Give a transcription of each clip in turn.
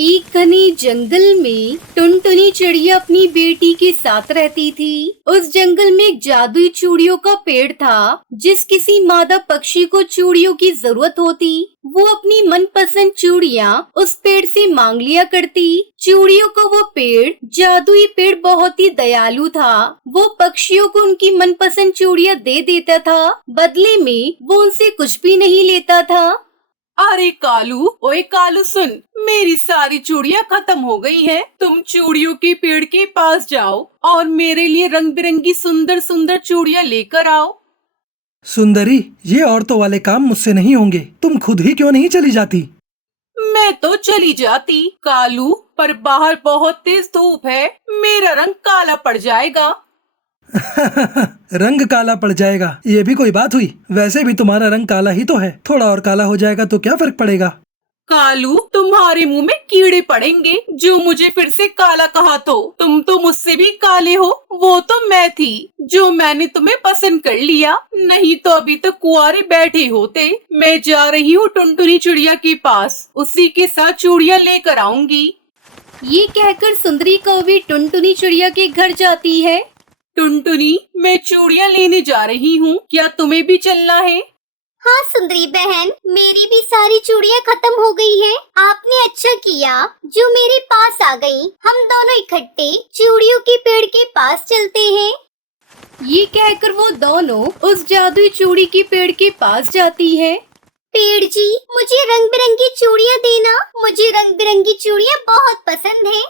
एक घने जंगल में टुनटुनी चिड़िया अपनी बेटी के साथ रहती थी। उस जंगल में एक जादुई चूड़ियों का पेड़ था। जिस किसी मादा पक्षी को चूड़ियों की जरूरत होती, वो अपनी मनपसंद चूड़ियाँ उस पेड़ से मांग लिया करती। चूड़ियों का वो पेड़, जादुई पेड़, बहुत ही दयालु था। वो पक्षियों को उनकी मनपसंद चूड़ियाँ दे देता था, बदले में वो उनसे कुछ भी नहीं लेता था। अरे कालू, ओए कालू सुन, मेरी सारी चूड़ियाँ खत्म हो गई हैं। तुम चूड़ियों के पेड़ के पास जाओ और मेरे लिए रंग बिरंगी सुंदर सुंदर चूड़ियाँ लेकर आओ। सुंदरी, ये औरतों वाले काम मुझसे नहीं होंगे। तुम खुद ही क्यों नहीं चली जाती? मैं तो चली जाती कालू, पर बाहर बहुत तेज धूप है, मेरा रंग काला पड़ जाएगा। रंग काला पड़ जाएगा, ये भी कोई बात हुई? वैसे भी तुम्हारा रंग काला ही तो है, थोड़ा और काला हो जाएगा तो क्या फर्क पड़ेगा? कालू, तुम्हारे मुंह में कीड़े पड़ेंगे जो मुझे फिर से काला कहा तो। तुम तो मुझसे भी काले हो। वो तो मैं थी जो मैंने तुम्हें पसंद कर लिया, नहीं तो अभी तक कुंवारे बैठे होते। मैं जा रही हूँ टुनटुनी चिड़िया के पास, उसी के साथ चूड़ियाँ लेकर आऊंगी। ये कहकर सुंदरी कौवी टुनटुनी चिड़िया के घर जाती है। टुनटुनी, मैं चूड़ियाँ लेने जा रही हूँ, क्या तुम्हें भी चलना है? हाँ सुंदरी बहन, मेरी भी सारी चूड़ियाँ खत्म हो गई हैं। आपने अच्छा किया जो मेरे पास आ गई। हम दोनों इकट्ठे चूड़ियों के पेड़ के पास चलते हैं। ये कहकर वो दोनों उस जादुई चूड़ी के पेड़ के पास जाती है। पेड़ जी, मुझे रंग बिरंगी चूड़ियाँ देना। मुझे रंग बिरंगी चूड़ियाँ बहुत पसंद है।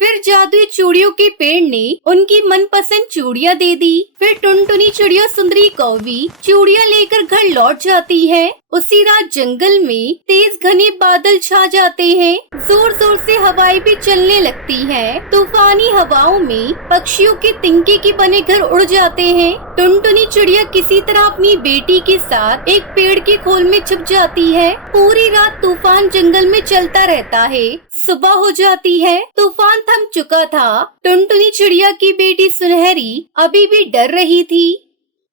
फिर जादुई चूड़ियों के पेड़ ने उनकी मनपसंद चूड़ियाँ दे दी। फिर टुनटुनी चिड़िया सुंदरी कौवी चूड़ियाँ लेकर घर लौट जाती है। उसी रात जंगल में तेज घने बादल छा जाते हैं। जोर जोर से हवाएं भी चलने लगती हैं। तूफानी हवाओं में पक्षियों के तिनके के बने घर उड़ जाते हैं। टुनटुनी चिड़िया किसी तरह अपनी बेटी के साथ एक पेड़ के खोल में छुप जाती है। पूरी रात तूफान जंगल में चलता रहता है। सुबह हो जाती है। तूफान थम चुका था। टुनटुनी चिड़िया की बेटी सुनहरी अभी भी डर रही थी।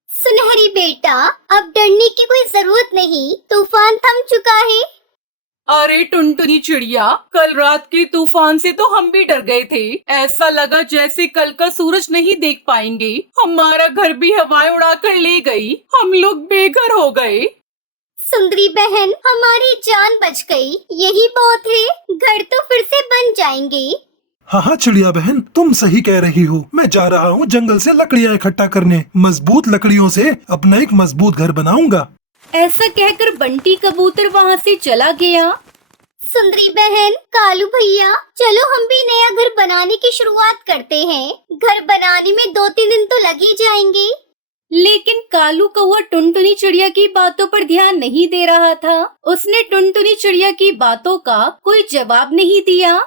सुनहरी बेटा, अब डरने की कोई जरूरत नहीं, तूफान थम चुका है। अरे टुनटुनी चिड़िया, कल रात के तूफान से तो हम भी डर गए थे। ऐसा लगा जैसे कल का सूरज नहीं देख पाएंगे। हमारा घर भी हवाएं उड़ाकर ले गई, हम लोग बेघर हो गए। सुंदरी बहन, हमारी जान बच गई, यही बहुत है। घर तो फिर से बन जाएंगे। हाँ हाँ चिड़िया बहन, तुम सही कह रही हो। मैं जा रहा हूँ जंगल से लकड़ियाँ इकट्ठा करने। मजबूत लकड़ियों से अपना एक मजबूत घर बनाऊंगा। ऐसा कहकर बंटी कबूतर वहाँ से चला गया। सुंदरी बहन, कालू भैया, चलो हम भी नया घर बनाने की शुरुआत करते हैं। घर बनाने में 2-3 दिन तो लग ही जाएंगे। लेकिन कालू कौवा टुनटुनी चिड़िया की बातों पर ध्यान नहीं दे रहा था। उसने टुनटुनी चिड़िया की बातों का कोई जवाब नहीं दिया।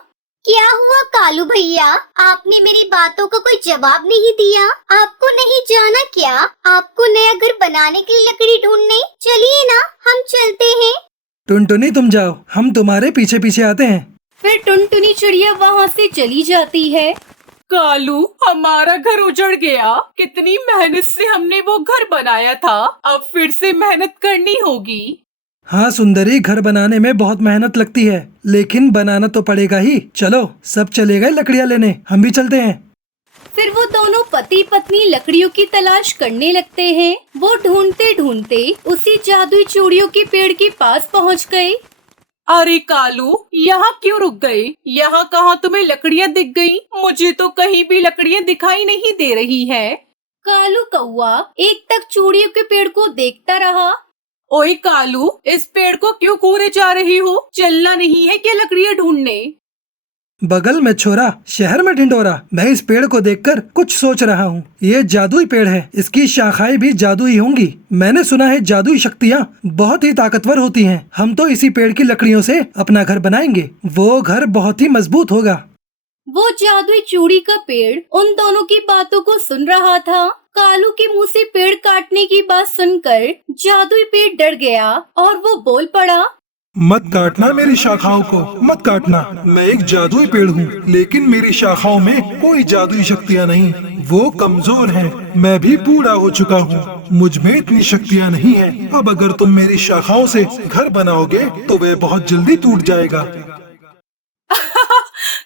क्या हुआ कालू भैया, आपने मेरी बातों का कोई जवाब नहीं दिया? आपको नहीं जाना क्या? आपको नया घर बनाने के लिए लकड़ी ढूंढने? चलिए ना, हम चलते हैं। टुनटुनी तुम जाओ, हम तुम्हारे पीछे पीछे आते हैं। फिर टुनटुनी चिड़िया वहाँ से चली जाती है। कालू, हमारा घर उजड़ गया। कितनी मेहनत से हमने वो घर बनाया था, अब फिर से मेहनत करनी होगी। हाँ सुंदरी, घर बनाने में बहुत मेहनत लगती है, लेकिन बनाना तो पड़ेगा ही। चलो, सब चले गए लकड़ियाँ लेने, हम भी चलते हैं। फिर वो दोनों पति पत्नी लकड़ियों की तलाश करने लगते हैं। वो ढूंढते ढूंढते उसी जादुई चूड़ियों के पेड़ के पास पहुँच गए। अरे कालू, यहाँ क्यों रुक गए? यहाँ कहाँ तुम्हें लकड़ियाँ दिख गई? मुझे तो कहीं भी लकड़ियाँ दिखाई नहीं दे रही है। कालू कौवा एक तक चूड़ियों के पेड़ को देखता रहा। ओए कालू, इस पेड़ को क्यों कोरे जा रही हो? चलना नहीं है क्या लकड़ियाँ ढूंढने? बगल में छोरा, शहर में ढिंडोरा। मैं इस पेड़ को देखकर कुछ सोच रहा हूँ। ये जादुई पेड़ है, इसकी शाखाएं भी जादुई होंगी। मैंने सुना है जादुई शक्तियाँ बहुत ही ताकतवर होती हैं। हम तो इसी पेड़ की लकड़ियों से अपना घर बनाएंगे। वो घर बहुत ही मजबूत होगा। वो जादुई चूड़ी का पेड़ उन दोनों की बातों को सुन रहा था। कालू के मुंह से पेड़ काटने की बात सुनकर जादुई पेड़ डर गया और वो बोल पड़ा, मत काटना मेरी शाखाओं को, मत काटना। मैं एक जादुई पेड़ हूँ, लेकिन मेरी शाखाओं में कोई जादुई शक्तियाँ नहीं। वो कमजोर हैं। मैं भी बूढ़ा हो चुका हूँ, मुझ में इतनी शक्तियाँ नहीं हैं। अब अगर तुम मेरी शाखाओं से घर बनाओगे तो वह बहुत जल्दी टूट जाएगा।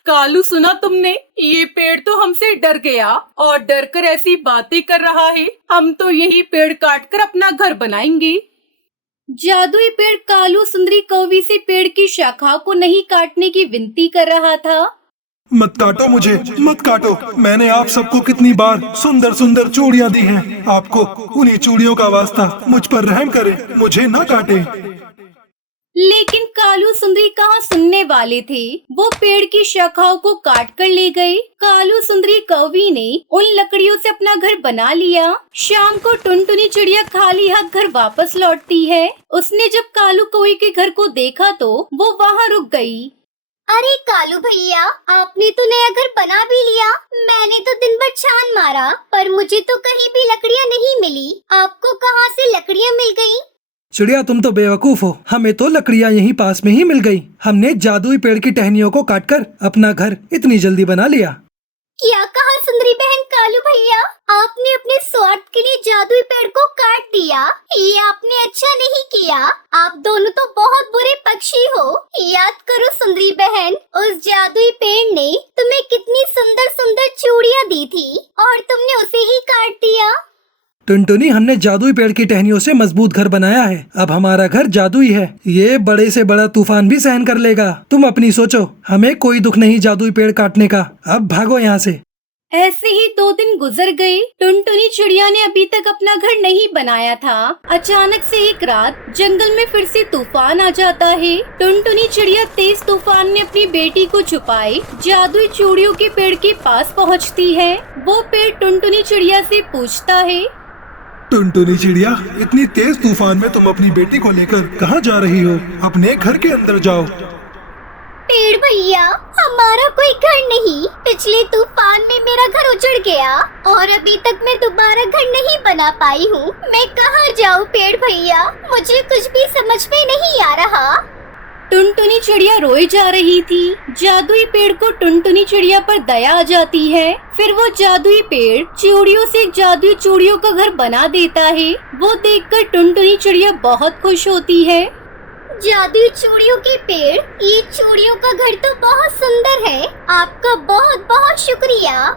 कालू सुना तुमने? ये पेड़ तो हमसे डर गया और डर कर ऐसी बातें कर रहा है। हम तो यही पेड़ काट कर अपना घर बनाएंगे। जादुई पेड़ कालू सुंदरी कौवी से पेड़ की शाखाओं को नहीं काटने की विनती कर रहा था। मत काटो मुझे, मत काटो। मैंने आप सबको कितनी बार सुंदर सुंदर चूड़ियां दी हैं। आपको उन्हीं चूड़ियों का वास्ता मुझ पर रहम करे, मुझे ना काटे। लेकिन कालू सुंदरी कहाँ सुनने वाले थे। वो पेड़ की शाखाओं को काट कर ले गए। कालू सुंदरी कौवी ने उन लकड़ियों से अपना घर बना लिया। शाम को टुनटुनी चिड़िया खाली हाथ घर वापस लौटती है। उसने जब कालू कौवी के घर को देखा तो वो वहाँ रुक गई। अरे कालू भैया, आपने तो नया घर बना भी लिया। मैंने तो दिन भर छान मारा पर मुझे तो कहीं भी लकड़ियाँ नहीं मिली। आपको कहाँ से लकड़ियाँ मिल गयी? चिड़िया तुम तो बेवकूफ हो, हमें तो लकड़ियाँ यहीं पास में ही मिल गई। हमने जादुई पेड़ की टहनियों को काटकर अपना घर इतनी जल्दी बना लिया। क्या कहा सुंदरी बहन कालू भैया? आपने अपने स्वार्थ के लिए जादुई पेड़ को काट दिया। ये आपने अच्छा नहीं किया। आप दोनों तो बहुत बुरे पक्षी हो। याद करो सुंदरी बहन, उस जादुई पेड़ ने तुम्हें कितनी सुंदर सुंदर चूड़ियाँ दी थी और तुमने उसे ही काट दिया। टुनटुनी, हमने जादुई पेड़ की टहनियों से मजबूत घर बनाया है। अब हमारा घर जादुई है। ये बड़े से बड़ा तूफान भी सहन कर लेगा। तुम अपनी सोचो, हमें कोई दुख नहीं जादुई पेड़ काटने का। अब भागो यहाँ से। ऐसे ही 2 दिन गुजर गए। टुनटुनी चिड़िया ने अभी तक अपना घर नहीं बनाया था। अचानक से एक रात जंगल में फिर से तूफान आ जाता है। टुनटुनी चिड़िया तेज तूफान में अपनी बेटी को छुपाए जादुई चूड़ियों के पेड़ के पास पहुँचती है। वो पेड़ टुनटुनी चिड़िया से पूछता है, टुनटुनी चिड़िया, इतनी तेज तूफान में तुम अपनी बेटी को लेकर कहाँ जा रही हो? अपने घर के अंदर जाओ। पेड़ भैया, हमारा कोई घर नहीं। पिछले तूफान में मेरा घर उजड़ गया और अभी तक मैं दोबारा घर नहीं बना पाई हूँ। मैं कहाँ जाऊँ पेड़ भैया? मुझे कुछ भी समझ में नहीं आ रहा। टुनटुनी चिड़िया रोए जा रही थी। जादुई पेड़ को टुनटुनी चिड़िया पर दया आ जाती है। फिर वो जादुई पेड़ चूड़ियों से एक जादुई चूड़ियों का घर बना देता है। वो देखकर टुनटुनी चिड़िया बहुत खुश होती है। जादुई चूड़ियों के पेड़, ये चूड़ियों का घर तो बहुत सुंदर है। आपका बहुत बहुत शुक्रिया।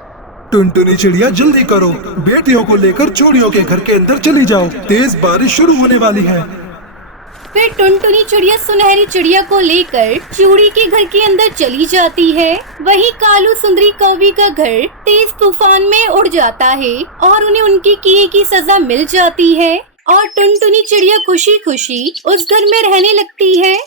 टुनटुनी चिड़िया, जल्दी करो, बेटियों को लेकर चूड़ियों के घर के अंदर चली जाओ। तेज बारिश शुरू होने वाली है। फिर टुनटुनी चिड़िया सुनहरी चिड़िया को लेकर चूड़ी के घर के अंदर चली जाती है। वहीं कालू सुंदरी कौवी का घर तेज तूफान में उड़ जाता है और उन्हें उनकी किए की सजा मिल जाती है और टुनटुनी चिड़िया खुशी खुशी उस घर में रहने लगती है।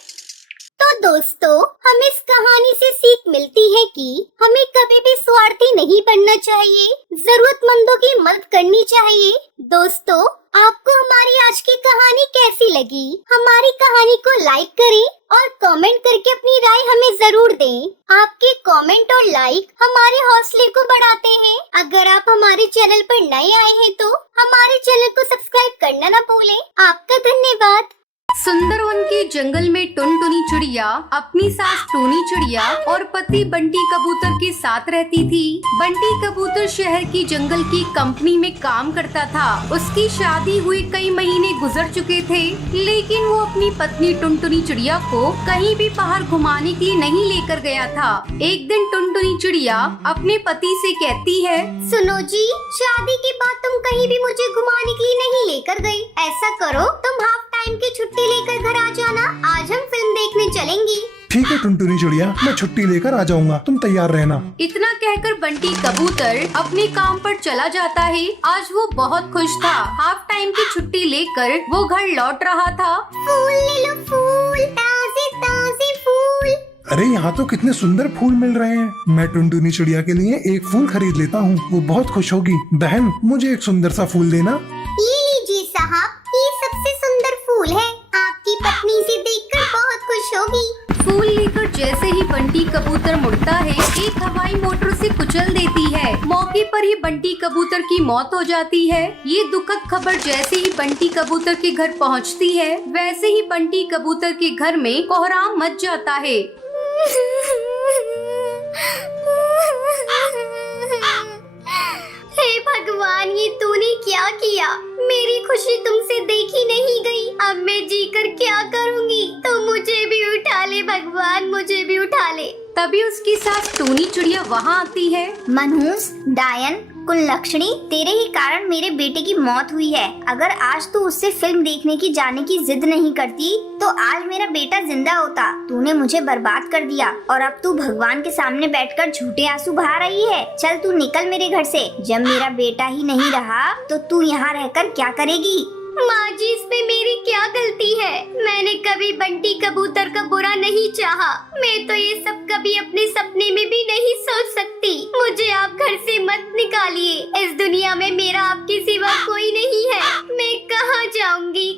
तो दोस्तों, हमें इस कहानी से सीख मिलती है कि हमें कभी भी स्वार्थी नहीं बनना चाहिए। जरूरतमंदों की मदद करनी चाहिए। दोस्तों, आपको हमारी आज की कहानी कैसी लगी? हमारी कहानी को लाइक करें और कमेंट करके अपनी राय हमें जरूर दें। आपके कमेंट और लाइक हमारे हौसले को बढ़ाते हैं। अगर आप हमारे चैनल पर नए आए हैं तो हमारे चैनल को सब्सक्राइब करना न भूलें। आपका धन्यवाद। सुंदरवन के जंगल में टुनटुनी चिड़िया अपनी सास टूनी चिड़िया और पति बंटी कबूतर के साथ रहती थी। बंटी कबूतर शहर की जंगल की कंपनी में काम करता था। उसकी शादी हुए कई महीने गुजर चुके थे, लेकिन वो अपनी पत्नी टुनटुनी चिड़िया को कहीं भी बाहर घुमाने के लिए नहीं लेकर गया था। एक दिन टुनटुनी चिड़िया अपने पति से कहती है, सुनो जी, शादी के बाद तुम कहीं भी मुझे घुमाने के लिए नहीं लेकर गई। ऐसा करो, तुम हाफ टाइम की छुट्टी लेकर घर आ जाना। आज हम फिल्म देखने चलेंगी। ठीक है टुनटुनी चिड़िया, मैं छुट्टी लेकर आ जाऊंगा, तुम तैयार रहना। इतना कहकर बंटी कबूतर अपने काम पर चला जाता है। आज वो बहुत खुश था। हाफ टाइम की छुट्टी लेकर वो घर लौट रहा था। फूल ले लो, फूल, ताजे ताजे फूल। अरे यहाँ तो कितने सुंदर फूल मिल रहे हैं। मैं टुनटुनी चिड़िया के लिए एक फूल खरीद लेता हूँ, वो बहुत खुश होगी। बहन, मुझे एक सुंदर सा फूल देना। ये लीजिए साहब, ये सबसे सुंदर फूल है। आपकी पत्नी इसे देखकर बहुत खुश होगी। फूल लेकर जैसे ही बंटी कबूतर मुड़ता है, एक हवाई मोटर से कुचल देती है। मौके पर ही बंटी कबूतर की मौत हो जाती है। ये दुखद खबर जैसे ही बंटी कबूतर के घर पहुंचती है, वैसे ही बंटी कबूतर के घर में कोहराम मच जाता है। हे भगवान, ये तूने क्या किया? मेरी खुशी तुमसे देखी नहीं गई। अब मैं जीकर क्या करूंगी? तो मुझे भी उठा ले भगवान, मुझे भी उठा ले। तभी उसकी सास टूनी चिड़िया वहाँ आती है। मनहूस, डायन, कुलक्षणी, तेरे ही कारण मेरे बेटे की मौत हुई है। अगर आज तू उससे फिल्म देखने की जाने की जिद नहीं करती तो आज मेरा बेटा जिंदा होता। तूने मुझे बर्बाद कर दिया और अब तू भगवान के सामने बैठकर झूठे आंसू बहा रही है। चल तू निकल मेरे घर से। जब मेरा बेटा ही नहीं रहा तो तू यहाँ रहकर क्या करेगी? माँ जी, इसमें मेरी क्या गलती है? मैंने कभी बंटी कबूतर का बुरा नहीं चाहा। मैं तो ये सब कभी अपने सपने में भी नहीं सोच सकती। मुझे आप घर से मत निकालिए। इस दुनिया में मेरा आपके सिवा कोई नहीं है। मैं कहाँ जाऊंगी?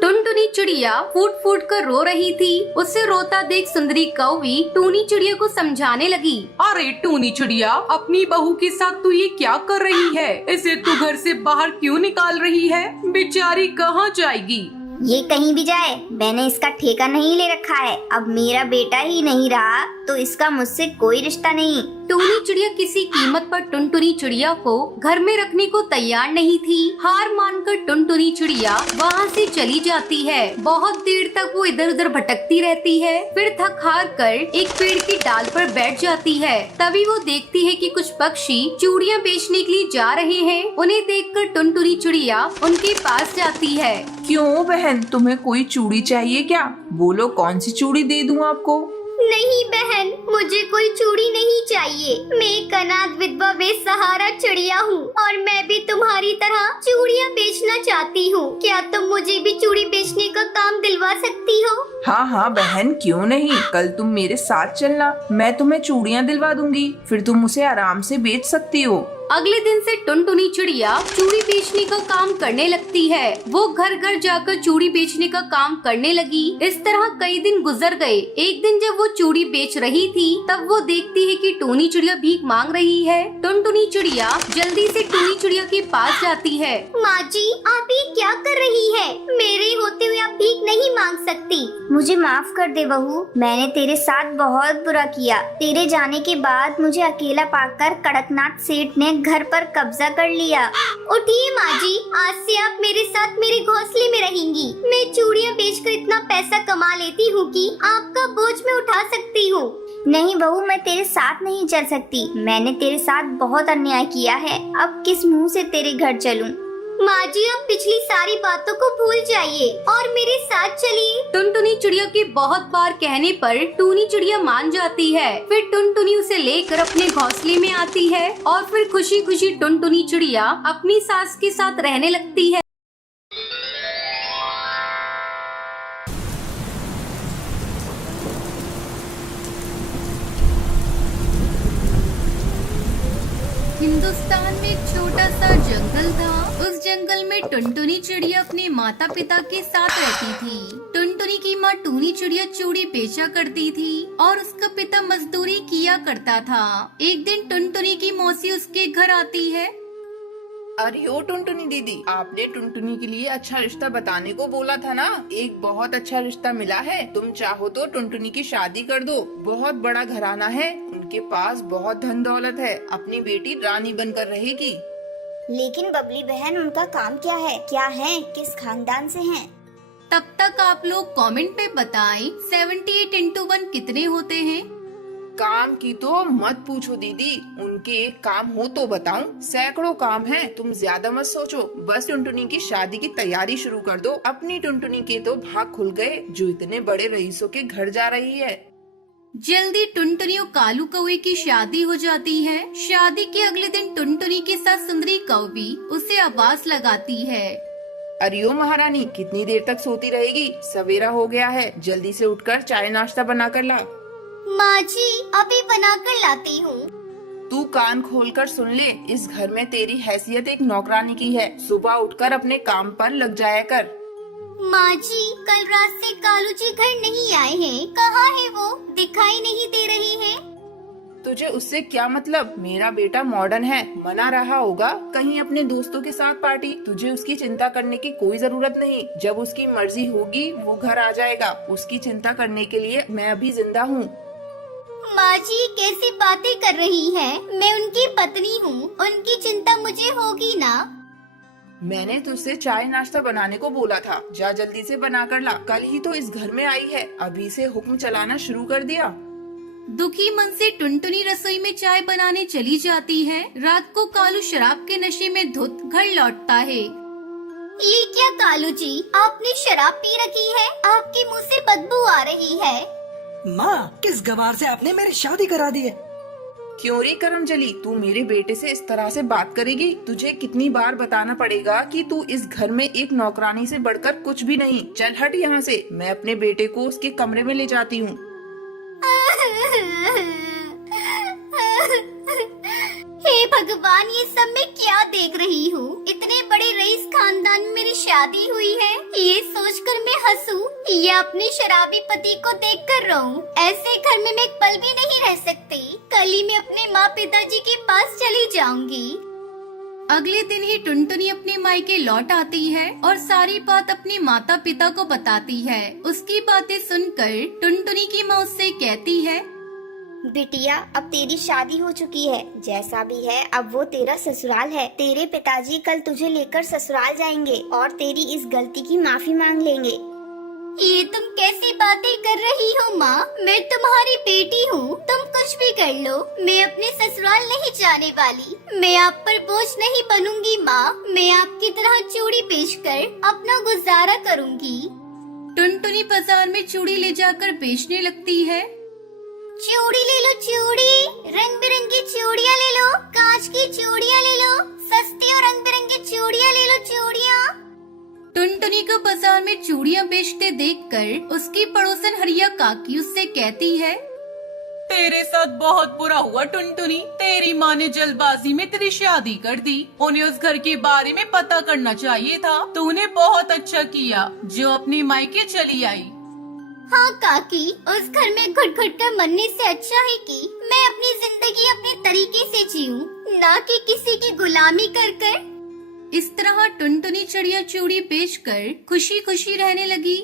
टुनटुनी चिड़िया फूट फूट कर रो रही थी। उसे रोता देख सुंदरी कौवी टूनी चिड़िया को समझाने लगी। अरे टूनी चिड़िया, अपनी बहू के साथ तू ये क्या कर रही है? इसे तू घर से बाहर क्यों निकाल रही है? बेचारी कहाँ जाएगी? ये कहीं भी जाए, मैंने इसका ठेका नहीं ले रखा है। अब मेरा बेटा ही नहीं रहा तो इसका मुझसे कोई रिश्ता नहीं। टूनी चिड़िया किसी कीमत पर टुनटुनी चिड़िया को घर में रखने को तैयार नहीं थी। हार मानकर टुनटुनी चिड़िया वहाँ से चली जाती है। बहुत देर तक वो इधर उधर भटकती रहती है। फिर थक हार कर एक पेड़ की डाल पर बैठ जाती है। तभी वो देखती है कि कुछ पक्षी चूड़ियाँ बेचने के लिए जा रहे हैं। उन्हें देखकर टुनटुनी चिड़िया उनके पास जाती है। क्यों बहन, तुम्हें कोई चूड़ी चाहिए क्या? बोलो, कौन सी चूड़ी दे दूं आपको? नहीं बहन, मुझे कोई चूड़ी नहीं चाहिए। मैं एक अनाथ विधवा बेसहारा चिड़िया हूँ और मैं भी तुम्हारी तरह चूड़ियाँ बेचना चाहती हूँ। क्या तुम मुझे भी चूड़ी बेचने का काम दिलवा सकती हो? हाँ हाँ बहन, क्यों नहीं। कल तुम मेरे साथ चलना, मैं तुम्हें चूड़ियाँ दिलवा दूंगी। फिर तुम उसे आराम से बेच सकती हो। अगले दिन से टुनटुनी चिड़िया चूड़ी बेचने का काम करने लगती है। वो घर घर जाकर चूड़ी बेचने का काम करने लगी। इस तरह कई दिन गुजर गए। एक दिन जब वो चूड़ी बेच रही थी तब वो देखती है कि टूनी चिड़िया भीख मांग रही है। टुनटुनी चिड़िया जल्दी से टूनी चिड़िया के पास जाती है। माँ जी, आप ये क्या कर रही है? मेरे होते हुए आप भीख नहीं मांग सकती। मुझे माफ कर दे बहू, मैंने तेरे साथ बहुत बुरा किया। तेरे जाने के बाद मुझे अकेला पाकर कड़कनाथ सेठ ने घर पर कब्जा कर लिया। उठिए माँ जी, आज से आप मेरे साथ मेरे घोंसले में रहेंगी। मैं चूड़ियाँ बेचकर इतना पैसा कमा लेती हूँ कि आपका बोझ मैं उठा सकती हूँ। नहीं बहू, मैं तेरे साथ नहीं चल सकती। मैंने तेरे साथ बहुत अन्याय किया है। अब किस मुंह से तेरे घर चलूं? माँ जी, आप पिछली सारी बातों को भूल जाइए और मेरे साथ चलिए। टुनटुनी चिड़िया के बहुत बार कहने पर टूनी चिड़िया मान जाती है। फिर टुनटुनी उसे लेकर अपने घोंसले में आती है और फिर खुशी खुशी टुनटुनी चिड़िया अपनी सास के साथ रहने लगती है। हिंदुस्तान में एक छोटा सा जंगल था। उस जंगल में टुनटुनी चिड़िया अपने माता पिता के साथ रहती थी। टुनटुनी की माँ टूनी चिड़िया चूड़ी बेचा करती थी और उसका पिता मजदूरी किया करता था। एक दिन टुनटुनी की मौसी उसके घर आती है। अरे ओ टुनटुनी दीदी, आपने टुनटुनी के लिए अच्छा रिश्ता बताने को बोला था ना। एक बहुत अच्छा रिश्ता मिला है। तुम चाहो तो टुनटुनी की शादी कर दो। बहुत बड़ा घराना है, उनके पास बहुत धन दौलत है। अपनी बेटी रानी बनकर रहेगी। लेकिन बबली बहन, उनका काम क्या है? क्या है? किस खानदान से हैं? तब तक आप लोग कमेंट पे बताएं 78 into 1 कितने होते हैं। काम की तो मत पूछो दीदी, उनके एक काम हो तो बताऊं, सैकड़ों काम हैं। तुम ज्यादा मत सोचो, बस टुनटुनी की शादी की तैयारी शुरू कर दो। अपनी टुनटुनी के तो भाग खुल गए जो इतने बड़े रईसों के घर जा रही है। जल्दी टुनटुनी और कालू कौवे की शादी हो जाती है। शादी के अगले दिन टुनटुनी के साथ सुंदरी कौवी उसे आवाज लगाती है। अरे ओ महारानी, कितनी देर तक सोती रहेगी? सवेरा हो गया है, जल्दी से उठकर चाय नाश्ता बना कर ला। माँ जी, अभी बना कर लाती हूँ। तू कान खोलकर सुन ले, इस घर में तेरी हैसियत एक नौकरानी की है। सुबह उठकर अपने काम पर लग जाया कर। माँ जी, कल रात से कालू जी घर नहीं आए हैं। कहाँ है वो? दिखाई नहीं दे रहे हैं। तुझे उससे क्या मतलब? मेरा बेटा मॉडर्न है, मना रहा होगा कहीं अपने दोस्तों के साथ पार्टी। तुझे उसकी चिंता करने की कोई जरूरत नहीं। जब उसकी मर्जी होगी वो घर आ जाएगा। उसकी चिंता करने के लिए मैं अभी जिंदा हूँ। माँ जी, कैसी बातें कर रही हैं? मैं उनकी पत्नी हूँ, उनकी चिंता मुझे होगी ना। मैंने तुझसे चाय नाश्ता बनाने को बोला था, जा जल्दी से बना कर ला। कल ही तो इस घर में आई है, अभी से हुक्म चलाना शुरू कर दिया। दुखी मन से टुनटुनी रसोई में चाय बनाने चली जाती है। रात को कालू शराब के नशे में धुत घर लौटता है। ये क्या कालू जी, आपने शराब पी रखी है? आपके मुंह से बदबू आ रही है। माँ, किस गवार से आपने मेरी शादी करा दी है? क्यों रे करमजली, तू मेरे बेटे से इस तरह से बात करेगी? तुझे कितनी बार बताना पड़ेगा कि तू इस घर में एक नौकरानी से बढ़कर कुछ भी नहीं। चल हट यहाँ से, मैं अपने बेटे को उसके कमरे में ले जाती हूँ। हे भगवान, ये सब मैं क्या देख रही हूँ? इतने बड़े रईस खानदान में मेरी शादी हुई है, ये सोचकर मैं हंसूं या अपने शराबी पति को देखकर रोऊं? ऐसे घर में मैं एक पल भी नहीं रह सकती। कल ही मैं अपने माँ पिताजी के पास चली जाऊंगी। अगले दिन ही टुनटुनी अपने मायके लौट आती है और सारी बात अपने माता पिता को बताती है। उसकी बातें सुनकर टुनटुनी की माँ उससे कहती है, बिटिया, अब तेरी शादी हो चुकी है, जैसा भी है अब वो तेरा ससुराल है। तेरे पिताजी कल तुझे लेकर ससुराल जाएंगे और तेरी इस गलती की माफी मांग लेंगे। ये तुम कैसी बातें कर रही हो माँ? मैं तुम्हारी बेटी हूँ, तुम कुछ भी कर लो, मैं अपने ससुराल नहीं जाने वाली। मैं आप पर बोझ नहीं बनूंगी माँ, मैं आपकी तरह चूड़ी बेचकर अपना गुजारा करूँगी। टुनटुनी बाजार में चूड़ी ले जाकर बेचने लगती है। चूड़ी ले लो, चूड़ी, रंग बिरंगी चूड़ियाँ ले लो, कांच की चूड़ियाँ ले लो, सस्ती और रंग बिरंगी चूड़ियाँ ले लो, चूड़ियाँ। टुनटुनी को बाजार में चूड़ियाँ बेचते देखकर उसकी पड़ोसन हरिया काकी उससे कहती है, तेरे साथ बहुत बुरा हुआ टुनटुनी। तेरी माँ ने जल्दबाजी में तेरी शादी कर दी। उन्हें उस घर के बारे में पता करना चाहिए था। तूने बहुत अच्छा किया जो अपनी मायके चली आई। हाँ काकी, उस घर में घुट घुट कर मरने से अच्छा है कि मैं अपनी जिंदगी अपने तरीके से जीऊं, ना कि किसी की गुलामी कर कर। इस तरह टुनटुनी चढ़िया चूड़ी बेचकर खुशी खुशी रहने लगी।